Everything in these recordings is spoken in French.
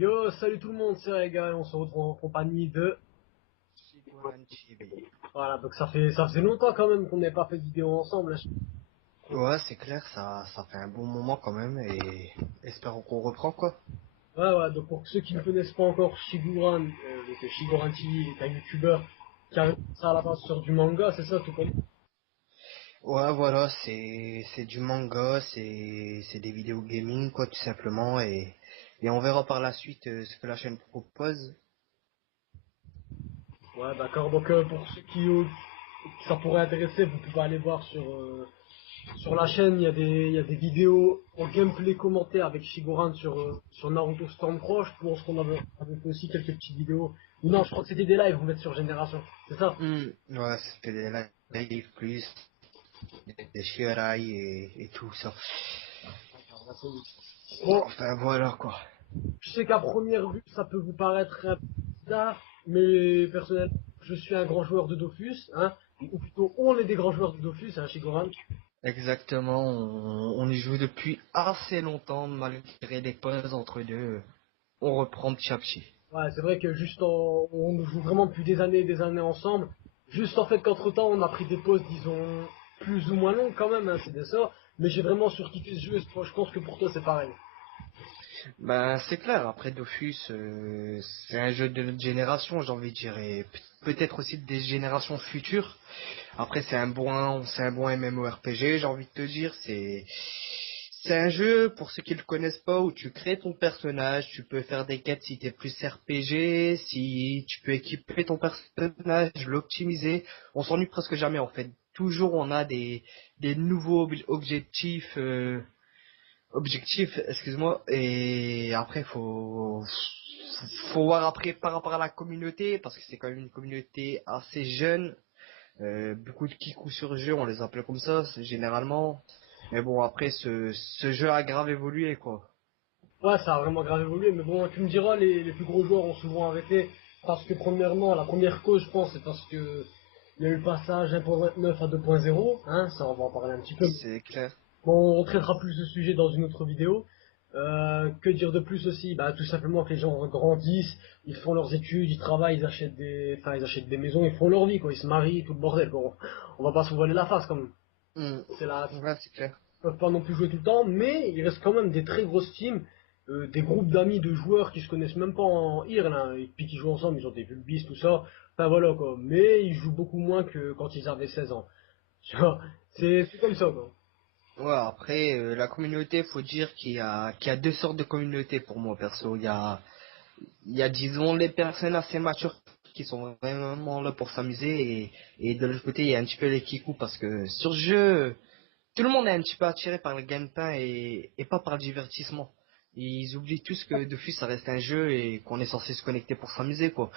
Yo, salut tout le monde, c'est Rega et on se retrouve en compagnie de... Shigoran Chibi. Voilà, donc ça faisait longtemps quand même qu'on n'avait pas fait de vidéo ensemble. Ouais, c'est clair, ça fait un bon moment quand même et espérons qu'on reprend quoi. Ouais, donc pour ceux qui ne connaissent pas encore Shiguran, donc Shiguran TV est un youtubeur qui a ça à la base sur du manga, c'est ça tout comme... Ouais, voilà, c'est du manga, c'est des vidéos gaming quoi tout simplement et on verra par la suite ce que la chaîne propose. Ouais, d'accord, donc pour ceux qui ça pourrait intéresser, vous pouvez aller voir sur la chaîne, il y a des vidéos en gameplay commenté avec Shigoran sur Naruto Stormcross. Je pense qu'on avait fait aussi quelques petites vidéos. Ou non, je crois que c'était des lives, vous mettez sur Génération. C'est ça? Ouais, c'était des live plus, des Shirai et tout ça. D'accord, bah, bon, Enfin voilà quoi. je sais qu'à première vue, ça peut vous paraître un peu bizarre, mais personnellement, je suis un grand joueur de Dofus, hein, ou plutôt on est des grands joueurs de Dofus, hein, Shigoran. Exactement, on y joue depuis assez longtemps malgré les pauses entre deux. On reprend petit à petit. Ouais, c'est vrai que on joue vraiment depuis des années ensemble. Juste en fait qu'entre temps, on a pris des pauses, disons, plus ou moins longues quand même, hein, c'est de ça. Mais j'ai vraiment surkiffé ce jeu, et je pense que pour toi c'est pareil. Ben c'est clair, après Dofus, c'est un jeu de notre génération, j'ai envie de dire, et peut-être aussi des générations futures. Après c'est un bon MMORPG, j'ai envie de te dire, c'est un jeu, pour ceux qui le connaissent pas, où tu crées ton personnage, tu peux faire des quêtes si t'es plus RPG, si tu peux équiper ton personnage, l'optimiser. On s'ennuie presque jamais en fait. Toujours on a des nouveaux objectifs, excuse-moi, et après faut voir après par rapport à la communauté, parce que c'est quand même une communauté assez jeune, beaucoup de kikus sur le jeu, on les appelle comme ça, c'est généralement. Mais bon, après, ce jeu a grave évolué, quoi. Ouais, ça a vraiment grave évolué, mais bon, tu me diras, les plus gros joueurs ont souvent arrêté. Parce que premièrement, la première cause, je pense, c'est parce que il y a eu le passage 1.29 à 2.0, hein, ça on va en parler un petit peu. C'est clair. Bon, on traitera plus ce sujet dans une autre vidéo. Que dire de plus aussi? Bah, tout simplement que les gens grandissent, ils font leurs études, ils travaillent, ils achètent des maisons, ils font leur vie, quoi. Ils se marient, tout le bordel. Bon, on va pas se voiler la face, quand même. Hmm. C'est là, Ouais, c'est clair. ils peuvent pas non plus jouer tout le temps, mais il reste quand même des très grosses teams, des groupes d'amis, de joueurs qui se connaissent même pas en IRL, hein, et puis qui jouent ensemble, ils ont des bulbis, tout ça. Enfin voilà, quoi. Mais ils jouent beaucoup moins que quand ils avaient 16 ans. Tu vois, c'est comme ça, quoi. Ouais, après, la communauté, faut dire qu'il y a deux sortes de communautés pour moi, perso. Il y a, disons, les personnes assez matures qui sont vraiment là pour s'amuser et de l'autre côté, il y a un petit peu les kikous parce que sur ce jeu, tout le monde est un petit peu attiré par le gameplay et pas par le divertissement. Ils oublient tous que Dofus ça reste un jeu et qu'on est censé se connecter pour s'amuser quoi.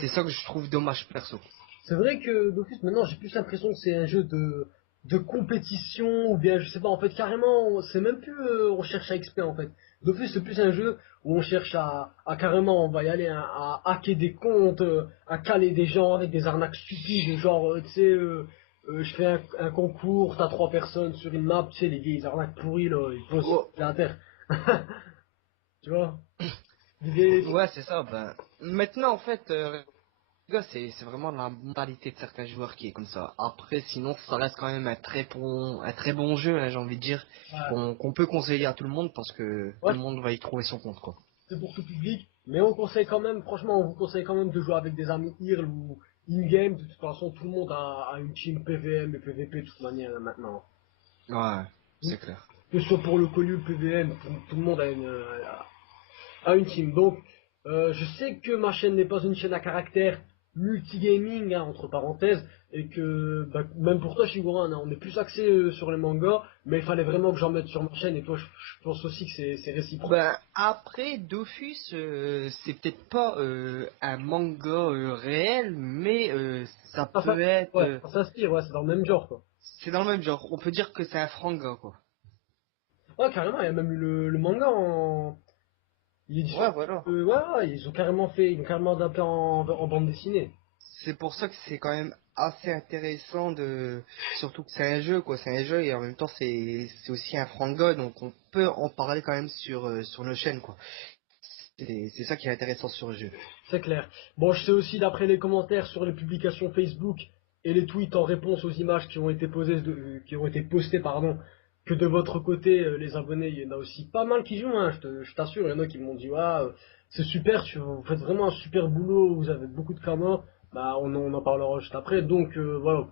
C'est ça que je trouve dommage perso. C'est vrai que Dofus, maintenant, j'ai plus l'impression que c'est un jeu de compétition, ou bien, je sais pas, en fait, carrément, c'est même plus, on cherche à XP, en fait. Dofus, c'est plus un jeu où on cherche à carrément, on va y aller, hein, à hacker des comptes, à caler des gens avec des arnaques stupides, genre, tu sais, je fais un concours, t'as 3 personnes sur une map, tu sais, les vieilles arnaques pourries, là, ils posent sur Oh, la terre. Tu vois? L'idée, ouais, c'est ça. Ben, maintenant, en fait, les gars, c'est vraiment la mentalité de certains joueurs qui est comme ça. Après, sinon, ça reste quand même un très bon jeu, hein, j'ai envie de dire, qu'on peut conseiller à tout le monde parce que tout ouais, le monde va y trouver son compte, quoi. c'est pour tout public, mais on conseille quand même, franchement, on vous conseille quand même de jouer avec des amis IRL ou in-game. De toute façon, tout le monde a une team PVM et PVP de toute manière maintenant. Ouais, c'est clair. Que ce soit pour le collu ou PVM, tout le monde a une team. Donc, je sais que ma chaîne n'est pas une chaîne à caractère multigaming, hein, entre parenthèses, et que bah, même pour toi, Shigoran, hein, on est plus axé sur les mangas, mais il fallait vraiment que j'en mette sur ma chaîne, et toi, je pense aussi que c'est réciproque. Ben après Dofus, c'est peut-être pas un manga réel, mais ça Ça, peut être, ouais, ça s'inspire, ouais, c'est dans le même genre, quoi. c'est dans le même genre. On peut dire que c'est un franga quoi. Ouais, carrément, il y a même eu le manga en. Il est Ouais, disponible. voilà. Ouais, ils ont carrément adapté en bande dessinée. C'est pour ça que c'est quand même assez intéressant de, surtout que c'est un jeu quoi, c'est un jeu et en même temps c'est aussi un franga donc on peut en parler quand même sur nos chaînes quoi. C'est ça qui est intéressant sur le jeu. C'est clair. Bon, je sais aussi d'après les commentaires sur les publications Facebook et les tweets en réponse aux images qui ont été qui ont été postées, pardon, que de votre côté, les abonnés, il y en a aussi pas mal qui jouent, hein, je t'assure, il y en a qui m'ont dit, ouais, c'est super, vous faites vraiment un super boulot, vous avez beaucoup de camas, bah on en parlera juste après, donc voilà,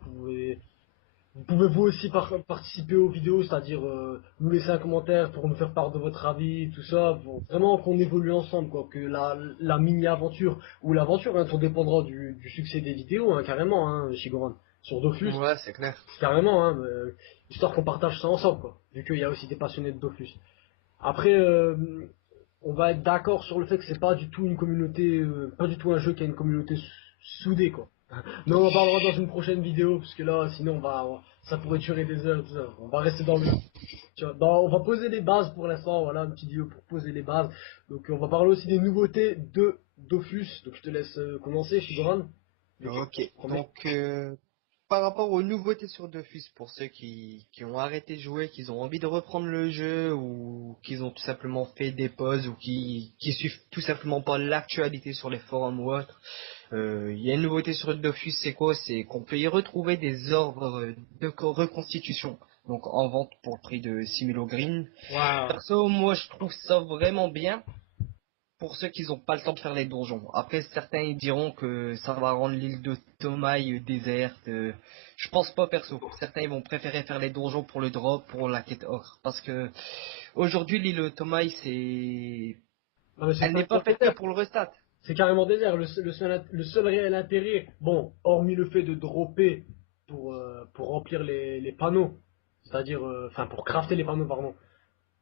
vous pouvez vous aussi participer aux vidéos, c'est-à-dire nous laisser un commentaire pour nous faire part de votre avis, tout ça, pour vraiment qu'on évolue ensemble, quoi, que la mini-aventure ou l'aventure, hein, tout dépendra du succès des vidéos, hein, carrément, hein, Shigoran, sur Dofus, Ouais, c'est clair. carrément, hein, histoire qu'on partage ça ensemble, quoi, vu qu'il y a aussi des passionnés de Dofus. Après, on va être d'accord sur le fait que c'est pas du tout une communauté, pas du tout un jeu qui a une communauté soudée, quoi. Mais on en parlera dans une prochaine vidéo, parce que là, sinon, ça pourrait durer des heures, tout ça. On va rester dans le, tu vois, on va poser les bases pour l'instant, voilà, une petite vidéo pour poser les bases. Donc, on va parler aussi des nouveautés de Dofus. Donc, je te laisse commencer, Shigoran. Ok, donc par rapport aux nouveautés sur Dofus, pour ceux qui ont arrêté de jouer, qui ont envie de reprendre le jeu, ou qui ont tout simplement fait des pauses, ou qui suivent tout simplement pas l'actualité sur les forums ou autre, il y a une nouveauté sur Dofus, c'est quoi? C'est qu'on peut y retrouver des ordres de reconstitution, donc en vente pour le prix de 6000 au green. Waouh. Perso, moi je trouve ça vraiment bien, pour ceux qui n'ont pas le temps de faire les donjons. Après, certains ils diront que ça va rendre l'île de Tomaï déserte. Je pense pas perso. Certains ils vont préférer faire les donjons pour le drop, pour la quête ocre. Parce que aujourd'hui l'île de Tomaï Non, mais c'est elle n'est pas carrément faite que désert. pour le restat. C'est carrément désert. Le seul réel intérêt, bon, hormis le fait de dropper pour remplir les panneaux, c'est-à-dire, enfin, pour crafter les panneaux, pardon.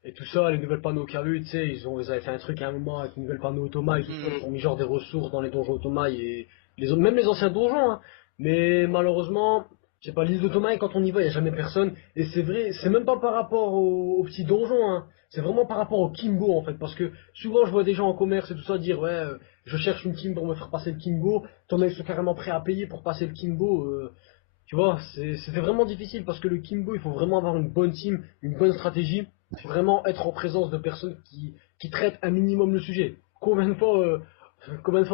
Et tout ça, les nouvelles panneaux qu'il y a eu, tu sais, ils avaient fait un truc à un moment avec les nouvelles panneaux automa et tout ça, ils ont mis genre des ressources dans les donjons automa et même les anciens donjons, hein. Mais malheureusement, je sais pas, l'île d'automa, quand on y va, il n'y a jamais personne. Et c'est vrai, c'est même pas par rapport aux petits donjons, hein. C'est vraiment par rapport au Kimbo, en fait. Parce que souvent, je vois des gens en commerce et tout ça dire, ouais, je cherche une team pour me faire passer le Kimbo. T'en as, ils sont carrément prêts à payer pour passer le Kimbo. Tu vois, c'était vraiment difficile parce que le Kimbo, il faut vraiment avoir une bonne team, une bonne stratégie, vraiment être en présence de personnes qui traitent un minimum le sujet. Combien de fois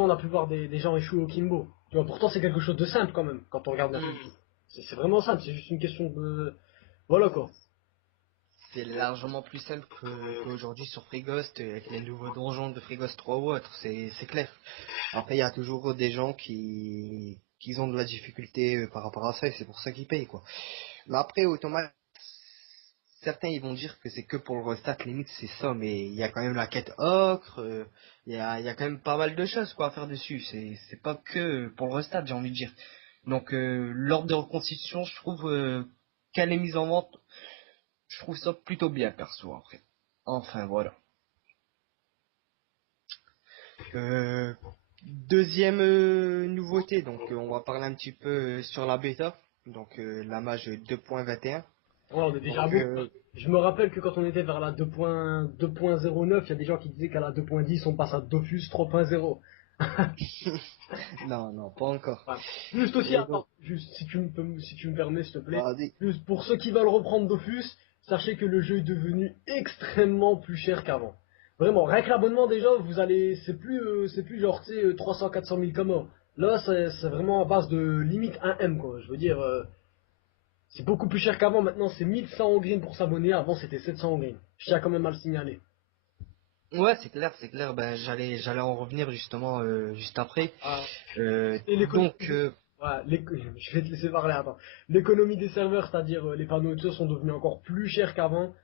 on a pu voir des gens échouer au Kimbo? Tu vois, pourtant c'est quelque chose de simple quand même, quand on regarde bien. C'est vraiment simple, c'est juste une question de... Voilà quoi. C'est largement plus simple qu'aujourd'hui sur Freeghost, avec les nouveaux donjons de Freeghost 3 ou autre, c'est clair. Après, il y a toujours des gens qui ont de la difficulté par rapport à ça, et c'est pour ça qu'ils payent, quoi. Mais après, automatiquement, certains ils vont dire que c'est que pour le restat, limite c'est ça, mais il y a quand même la quête ocre, il y a quand même pas mal de choses quoi à faire dessus. C'est pas que pour le restat, j'ai envie de dire. Donc l'ordre de reconstitution, je trouve qu'elle est mise en vente, je trouve ça plutôt bien perso après. Enfin voilà. Euh, Deuxième nouveauté, donc on va parler un petit peu sur la bêta, donc la mage 2.21. Ouais, on est déjà à Donc bout. Je me rappelle que quand on était vers la 2.09, il y a des gens qui disaient qu'à la 2.10, on passe à Dofus 3.0. non, non, pas encore. Ouais. Juste aussi, Et attends, donc, juste si tu me permets, s'il te plaît. vas-y. Juste pour ceux qui veulent reprendre Dofus, sachez que le jeu est devenu extrêmement plus cher qu'avant. Vraiment, rien que l'abonnement déjà, c'est plus genre, tu sais, 300, 400 000 comme là, c'est vraiment à base de limite 1 M, quoi. Je veux dire, c'est beaucoup plus cher qu'avant. Maintenant, c'est 1100 au green pour s'abonner. Avant, c'était 700 au green. Je tiens quand même à le signaler. Ouais, c'est clair, c'est clair. Ben, j'allais en revenir justement juste après. Ah, Euh, et l'économie donc, euh, ouais, je vais te laisser parler, attends. L'économie des serveurs, c'est-à-dire les panneaux et tout ça, sont devenus encore plus chers qu'avant.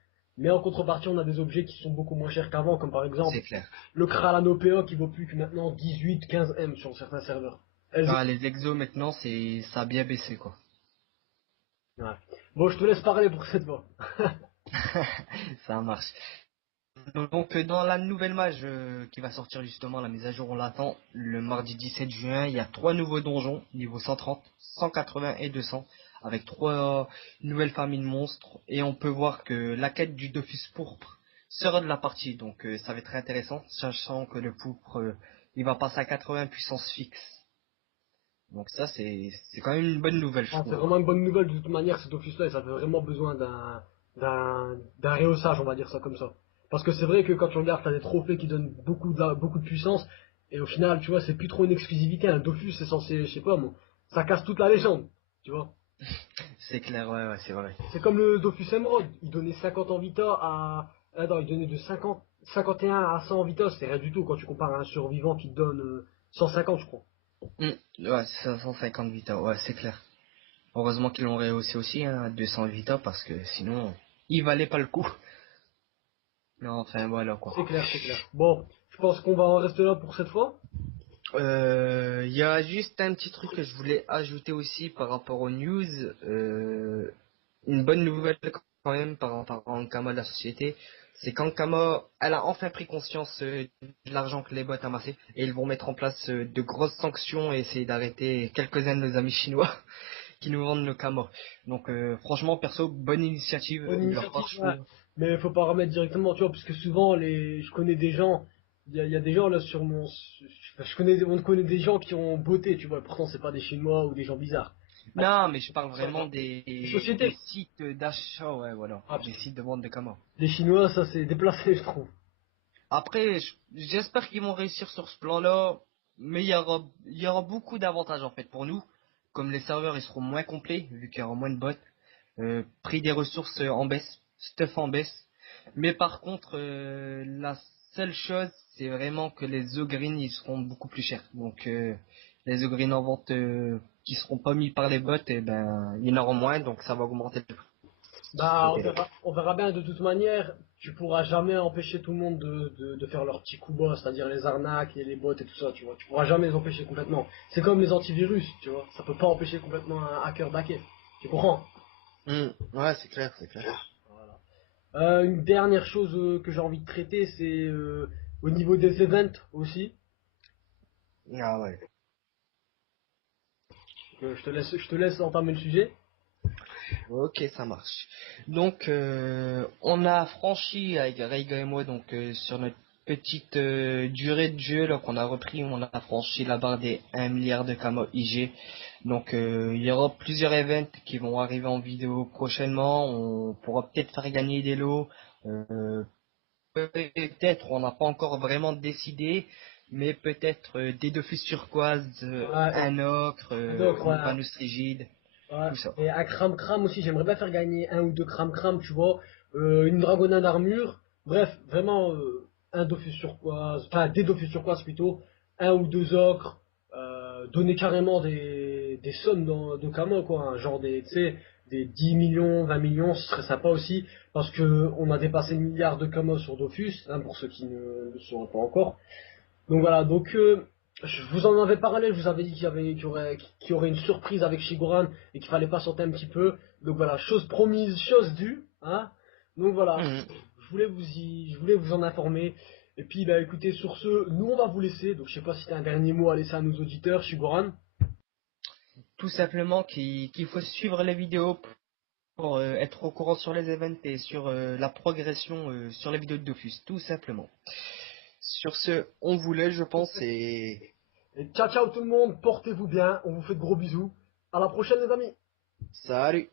Mais en contrepartie, on a des objets qui sont beaucoup moins chers qu'avant, comme par exemple c'est clair. le Kralanopéa qui vaut plus que maintenant 18, 15 M sur certains serveurs. LZ. Ah, les exos maintenant, ça a bien baissé quoi. Ouais. Bon, je te laisse parler pour cette fois. Ça marche. Donc, dans la nouvelle mage qui va sortir justement, la mise à jour, on l'attend le mardi 17 juin. Il y a trois nouveaux donjons, niveau 130, 180 et 200, avec trois nouvelles familles de monstres. Et on peut voir que la quête du Dofus pourpre sera de la partie. Donc, ça va être très intéressant, sachant que le pourpre, il va passer à 80 puissance fixe. Donc ça, c'est quand même une bonne nouvelle, je Ah, c'est trouve. vraiment une bonne nouvelle de toute manière, cet office-là, et ça fait vraiment besoin d'un rehaussage, on va dire ça comme ça. Parce que c'est vrai que quand tu regardes, t'as des trophées qui donnent beaucoup de puissance, et au final, tu vois, c'est plus trop une exclusivité. Un Dofus, c'est censé, je sais pas, moi, ça casse toute la légende, tu vois. C'est clair, ouais, ouais, c'est vrai. C'est comme le Dofus Emerald, il donnait 50 en Vita il donnait de 51 à 100 en Vita, c'est rien du tout quand tu compares à un survivant qui te donne 150, je crois. Ouais, c'est 550 Vita, ouais, c'est clair. Heureusement qu'ils l'ont rehaussé aussi, hein, à 200 Vita, parce que sinon, il valait pas le coup. Non, enfin, voilà, quoi. C'est clair, c'est clair. Bon, je pense qu'on va en rester là pour cette fois. Il y a juste un petit truc que je voulais ajouter aussi par rapport aux news. Une bonne nouvelle quand même par rapport à Ankama de la société, c'est qu'Ankama, elle a enfin pris conscience de l'argent que les bots amassé et ils vont mettre en place de grosses sanctions et essayer d'arrêter quelques-uns de nos amis chinois qui nous vendent nos Kama. Donc franchement, perso, bonne initiative Bonne de leur initiative, part, je ouais. trouve. Mais faut pas remettre directement, tu vois, parce que souvent, je connais des gens, il y a des gens là on connaît des gens qui ont beauté, tu vois, pourtant c'est pas des Chinois ou des gens bizarres. Non, mais je parle Ça, vraiment les des sociétés. sites d'achat, ouais, voilà, Ah, des sites de vente de Kama. les Chinois, ça c'est déplacé, je trouve. Après, j'espère qu'ils vont réussir sur ce plan-là, mais il y aura beaucoup d'avantages en fait pour nous, comme les serveurs ils seront moins complets vu qu'il y aura moins de bots, prix des ressources en baisse, stuff en baisse. Mais par contre, la seule chose, c'est vraiment que les ogreen ils seront beaucoup plus chers. Donc les ogreen en vente qui seront pas mis par les bots, et ben il y en aura moins, donc ça va augmenter le prix. de ce Bah, côté-là. on verra bien de toute manière. Tu pourras jamais empêcher tout le monde de faire leurs petits coups bas, c'est-à-dire les arnaques et les bots et tout ça, tu vois. Tu pourras jamais les empêcher complètement. C'est comme les antivirus, tu vois. Ça peut pas empêcher complètement un hacker d'hacker. Tu comprends? Ouais, c'est clair, c'est clair. Voilà. Une dernière chose que j'ai envie de traiter, c'est au niveau des events aussi. Ah ouais. Je te laisse entamer le sujet. Ok, ça marche. Donc, on a franchi avec Reiga et moi, donc sur notre petite durée de jeu, là qu'on a repris, on a franchi la barre des 1 milliard de KMO IG. Donc, il y aura plusieurs events qui vont arriver en vidéo prochainement. On pourra peut-être faire gagner des lots. euh, Peut-être, on n'a pas encore vraiment décidé, mais peut-être des Dofus turquoise, Ouais, un ocre, donc une voilà. Vanus rigide, Ouais. tout ça. Et un cram aussi, j'aimerais bien faire gagner un ou deux cram, tu vois. Une dragonade d'armure. Bref, vraiment un Dofus turquoise, enfin des Dofus turquoise plutôt. Un ou deux ocres. Donner carrément des sommes de Kama, quoi. Hein, genre tu sais, des 10 millions, 20 millions, ce serait sympa aussi. Parce que on a dépassé le milliard de Kama sur Dofus, hein, pour ceux qui ne le sauraient pas encore. Donc voilà, donc je vous en avais parlé, je vous avais dit qu'il y aurait une surprise avec Shigoran et qu'il fallait patienter un petit peu. Donc voilà, chose promise, chose due, hein. Donc voilà, Mhm. je voulais vous en informer. Et puis bah écoutez, sur ce, nous on va vous laisser. Donc je sais pas si t'as un dernier mot à laisser à nos auditeurs, Shigoran. Tout simplement qu'il faut suivre les vidéos pour être au courant sur les events et sur la progression sur les vidéos de Dofus, tout simplement. Sur ce, on vous laisse, je pense, et Et ciao ciao tout le monde, portez-vous bien, on vous fait de gros bisous. À la prochaine les amis. salut!